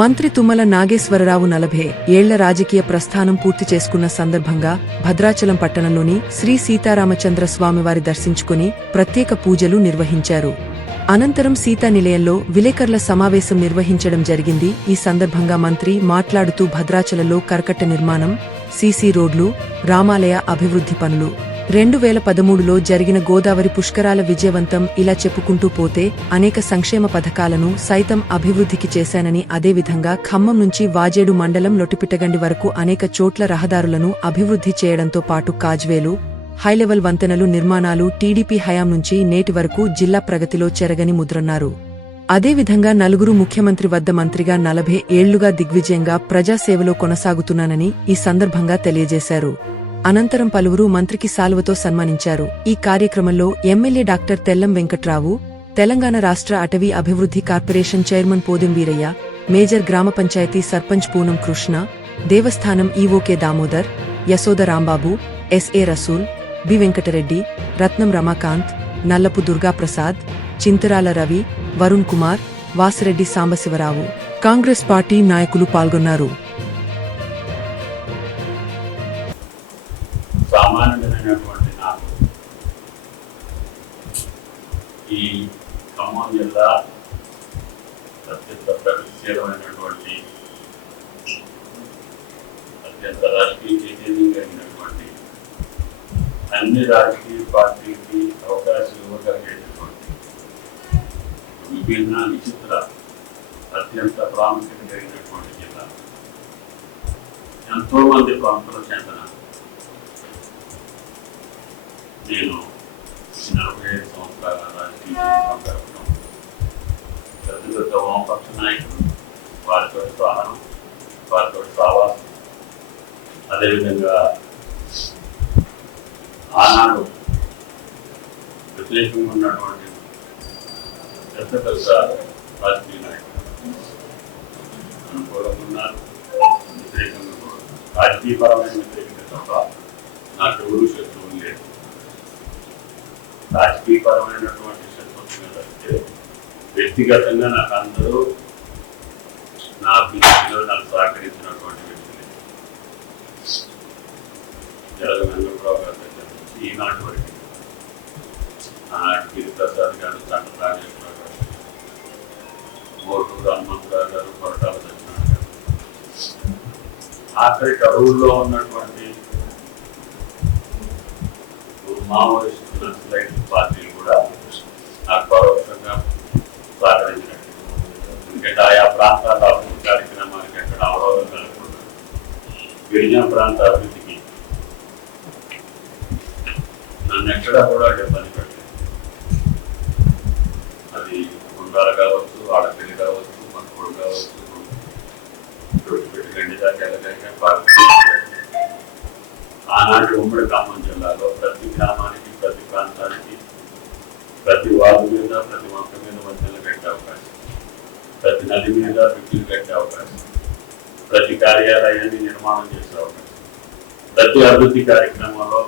మంత్రి తుమ్మల నాగేశ్వరరావు 40 ఏళ్ల రాజకీయ ప్రస్థానం పూర్తి చేసుకున్న సందర్భంగా భద్రాచలం పట్టణంలోని శ్రీ సీతారామచంద్ర స్వామివారి దర్శించుకుని ప్రత్యేక పూజలు నిర్వహించారు. అనంతరం సీతా నిలయంలో విలేకరుల సమావేశం నిర్వహించడం జరిగింది. ఈ సందర్భంగా మంత్రి మాట్లాడుతూ భద్రాచలంలో కరకట్ట నిర్మాణం, సీసీ రోడ్లు, రామాలయ అభివృద్ధి పనులు, 2013లో జరిగిన గోదావరి పుష్కరాల విజయవంతం ఇలా చెప్పుకుంటూ పోతే అనేక సంక్షేమ పథకాలను సైతం అభివృద్ధికి చేశానని, అదేవిధంగా ఖమ్మం నుంచి వాజేడు మండలం లొటిపిటగండి వరకు అనేక చోట్ల రహదారులను అభివృద్ధి చేయడంతో పాటు కాజ్వేలు, హైలెవెల్ వంతెనలు నిర్మాణాలు టీడీపీ హయాం నుంచి నేటి వరకు జిల్లా ప్రగతిలో చెరగని ముద్రన్నారు. అదేవిధంగా నలుగురు ముఖ్యమంత్రి వద్ద మంత్రిగా 40 ఏళ్లుగా దిగ్విజయంగా ప్రజాసేవలో కొనసాగుతున్నానని ఈ సందర్భంగా తెలియజేశారు. అనంతరం పలువురు మంత్రికి శాలువతో సన్మానించారు. ఈ కార్యక్రమంలో ఎమ్మెల్యే డాక్టర్ తెల్లం వెంకట్రావు, తెలంగాణ రాష్ట్ర అటవీ అభివృద్ధి corporation chairman Podem Veeraiah, major గ్రామ పంచాయతీ సర్పంచ్ పూనం కృష్ణ, దేవస్థానం ఈవోకే Damodar, Yashoda Rambabu, S A Rasool, B Venkatareddy, Ratnam Ramakant, Nallapu Durgaprasad, Chintarala Ravi, Varun Kumar, Vasireddy Sambasivarao, Congress party నాయకులు పాల్గొన్నారు. సామాన్యమైనటువంటి నాకు ఈ ఖమ్మం జిల్లా అత్యంత ప్రగతిశీలమైనటువంటి, అత్యంత రాజకీయ చైతన్యం కలిగినటువంటి, అన్ని రాజకీయ పార్టీకి అవకాశం ఇవ్వగలిగేటటువంటి, విభిన్న విచిత్ర అత్యంత ప్రాముఖ్యత కలిగినటువంటి జిల్లా. ఎంతో మంది ప్రాంతాలకు చెందిన నేను 45 సంవత్సరాల రాజకీయ గడపడం, పెద్ద వామపక్ష నాయకులు, వారితో సహనం, వారితో సావాసం, అదేవిధంగా ఆనాడు వ్యతిరేకంగా ఉన్నటువంటి పెద్ద రాజకీయ నాయకులు అనుకూలంగా ఉన్నారు, వ్యతిరేకంగా కూడా. రాజకీయపరమైన వ్యతిరేకత తప్ప నాకు ఎవరు శత్రువులు లేదు. రాజకీయపరమైనటువంటి శత్రుత్వం అయితే వ్యక్తిగతంగా నాకు అందరూ నా అభివృద్ధిలో నాకు సహకరించినటువంటి వ్యక్తులు. జలగ వెంకట్రావు గారి దగ్గర నుంచి ఈనాటి వరకు, ఆనాటి గిరిప్రసాద్ గారు, చంట రాజేశ్వరరావు గారు, మోటూరు హనుమంతరావు గారు, కొరటాల సత్యనారాయణ గారు, ఆఖరి కరువుల్లో ఉన్నటువంటి మావోయిస్టు నక్సలైట్ పార్టీలు కూడా నాకు పరోక్షంగా సహకరించినట్టు. ఎందుకంటే ఆయా ప్రాంతాల అభివృద్ధి కార్యక్రమానికి ఎక్కడ అవరోధం కలగకుండా గిరిజన ప్రాంత అభివృద్ధికి నన్ను ఎక్కడా కూడా ఇబ్బంది పెట్టలేదు. అది గుండాలు కావచ్చు, ఆడపిల్లి కావచ్చు, మనుకోడు కావచ్చు, పెట్టుగండి దాకా ఆనాటి ఉమ్మడి ఖమ్మం జిల్లాలో ప్రతి గ్రామానికి, ప్రతి ప్రాంతానికి, ప్రతి వార్డు మీద, ప్రతి వంక మీద వంతెనలు కట్టే అవకాశం, ప్రతి నది మీద బ్రిడ్జిలు కట్టే అవకాశం, ప్రతి కార్యాలయాన్ని నిర్మాణం చేసే అవకాశం, ప్రతి అభివృద్ధి కార్యక్రమంలో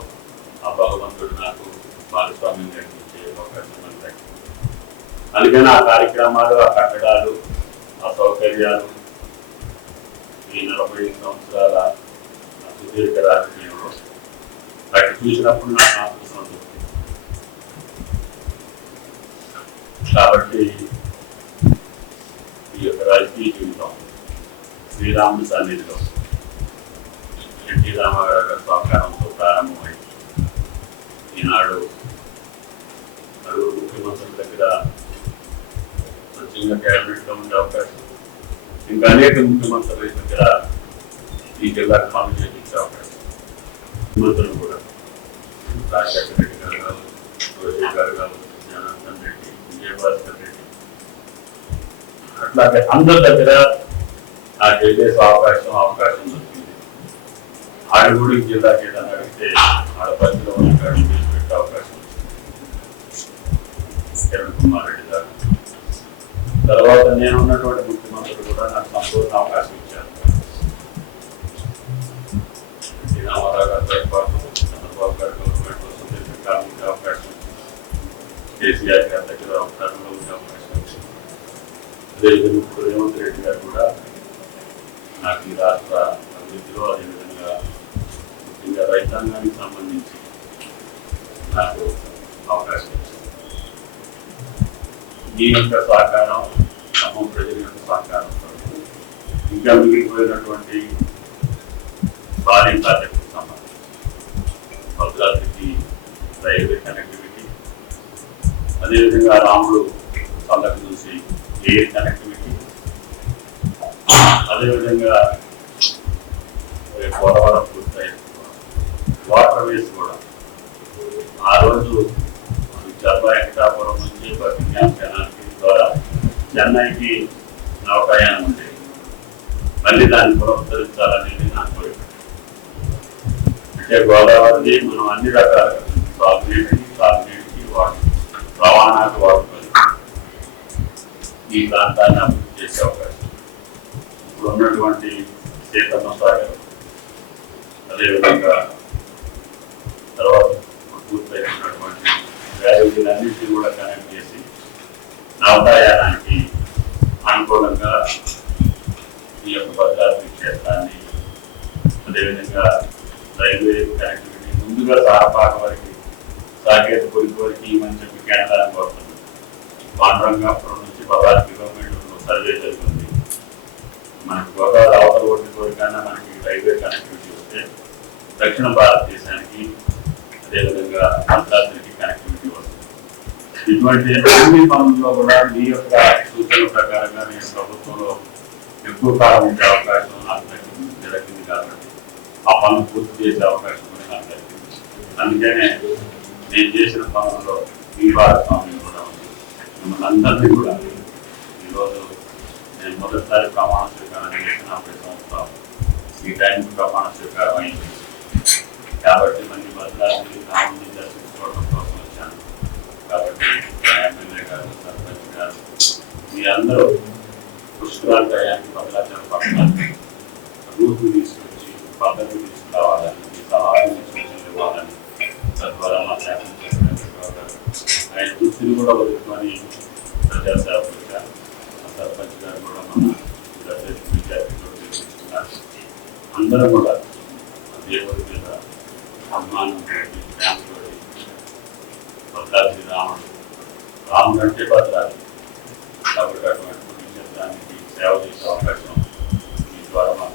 ఆ భగవంతుడు నాకు భాగస్వామ్యం కల్పించే అవకాశం అంతే. అందుకని ఆ కార్యక్రమాలు, ఆ కట్టడాలు, ఆ సౌకర్యాలు ఈ 45 సంవత్సరాల సుదీర్ఘ రాజకీయంలో వాటి చూసినప్పుడు నాకు ఆత్మసంతృప్తి. కాబట్టి ఈ యొక్క రాజకీయ జీవితం శ్రీరాముడి సన్నిధిలో ఎన్టీ రామారావు గారి సహకారంతో ప్రారంభమై ఈనాడు నలుగురు ముఖ్యమంత్రుల దగ్గర స్వచ్ఛంగా క్యాబినెట్లో ఉండే అవకాశం, ఇంకా అనేక ముఖ్యమంత్రుల దగ్గర ఈ జిల్లాకు పనులు చేయించే అవకాశం, ముఖ్యమంత్రులు కూడా రాజశేఖర రెడ్డి గారు కావచ్చు, రోషి గారు కావచ్చు, జనార్దన్ రెడ్డి, విజయభాస్కర్ రెడ్డి, అట్లాగే అందరి దగ్గర నాకు చేసే అవకాశం దొరికింది. ఆడగూడి జిల్లాకి ఏదైనా అడిగితే ఆడపల్లిలో ఉన్న కాడికి చేసి పెట్టే అవకాశం కిరణ్ కుమార్ రెడ్డి గారు. తర్వాత నేను ఉన్నటువంటి ముఖ్యమంత్రులు కూడా నాకు సంపూర్ణ అవకాశం ఇచ్చారు. రామారావు గారితో పాటు చంద్రబాబు గారి గవర్నమెంట్ సుదీర్ఘకాలం అవకాశం, కేసీఆర్ గారి దగ్గర అవకాశంలో ఉండే అవకాశం, అదేవిధంగా రేవంత్ రెడ్డి గారు కూడా నాకు ఈ రాష్ట్ర అభివృద్ధిలో అదేవిధంగా ముఖ్యంగా రైతాంగానికి సంబంధించి నాకు అవకాశం ఇచ్చింది. మీ యొక్క సహకారం, ఖమ్మం ప్రజల యొక్క సహకారంతో ఇంకా మిగిలిపోయినటువంటి భారీ ప్రాజెక్టుకు సంబంధించి భద్రాద్రికి రైల్వే కనెక్టివిటీ, అదేవిధంగా రాముడు పల్లకి చూసి ఎయిర్ కనెక్టివిటీ, అదేవిధంగా పోలవరం పూర్తయిన వాటర్ వేస్ కూడా ఆ రోజు చర్బా వెంకటాపురం నుంచి బర్మింగ్హామ్ కెనాల్కి ద్వారా చెన్నైకి నౌకాయానం ఉండేది. మళ్ళీ దాన్ని పునరుద్ధరించాలనేది నా కోరిక. అంటే గోదావరి మనం అన్ని రకాలుగా సాగునీటికి రవాణాకు వాడుకొని ఈ ప్రాంతాన్ని అభివృద్ధి చేసే అవకాశం. ఇప్పుడు ఉన్నటువంటి సీతమ్మ సాగర్, అదేవిధంగా తర్వాత పూర్తయినటువంటి వ్యాధులన్నింటినీ కూడా కనెక్ట్ చేసి నౌకాయానానికి అనుకూలంగా ఈ యొక్క భద్రాద్రి క్షేత్రాన్ని, అదేవిధంగా రైల్వే కనెక్టివిటీ ముందుగా సారపాక వరకు సాకేత పొలికి వరకు ఈ మంచి కేంద్రాన్ని కోరుతుంది. పాండురంగాపురం నుంచి 16 కిలోమీటర్లు సర్వే జరుగుతుంది. మనకి గోదావరి అవతల ఒడ్డు కోరికన్నా మనకి రైల్వే కనెక్టివిటీ వస్తే దక్షిణ భారతదేశానికి అదేవిధంగా భద్రాద్రికి కనెక్టివిటీ వస్తుంది. ఇటువంటి అన్ని పనుల్లో కూడా మీ యొక్క సూచనల ప్రకారంగా నేను ప్రభుత్వంలో ఎక్కువ కాలం ఉండే అవకాశం నాకు దక్కింది కాబట్టి ఆ పనులు పూర్తి చేసే అవకాశం కూడా నాకు దక్కింది. అందుకనే నేను చేసిన పనుల్లో ఈ భాగస్వామ్యం కూడా ఉంది. మిమ్మల్ని అందరినీ కూడా ఈరోజు నేను మొదటిసారి ప్రమాణ స్వీకారం చేసిన 50 సంవత్సరాలు ఈ టైంకి ప్రమాణ స్వీకారం అయింది కాబట్టి మళ్ళీ భద్రాద్రి రాముడిని దర్శించుకోవడం కోసం వచ్చాను. కాబట్టి ఎమ్మెల్యే గారు, సర్పంచ్ గారు, మీ అందరూ పుష్కరాల టయానికి భద్రాచలం పట్టణాన్ని రూపు తీసుకొచ్చి పద్ధతి తీసుకురావాలని, మీ సలహాలు సూచనలు ఇవ్వాలని తద్వారా మా శాసనసభ్యులు ఆయన వృత్తిని కూడా వదులుకొని ప్రజాసేవకులుగా సర్పంచ్ గారు కూడా మన విద్యార్థులు తీసుకున్నారు. అందరూ కూడా దేవుడి మీద అభిమానం ప్రేమతోటి భద్రాద్రి రాముడు అంటే భద్రాద్రి కాబట్టి అటువంటి పుణ్యక్షేత్రానికి సేవ చేసే అవకాశం మీ ద్వారా మాకు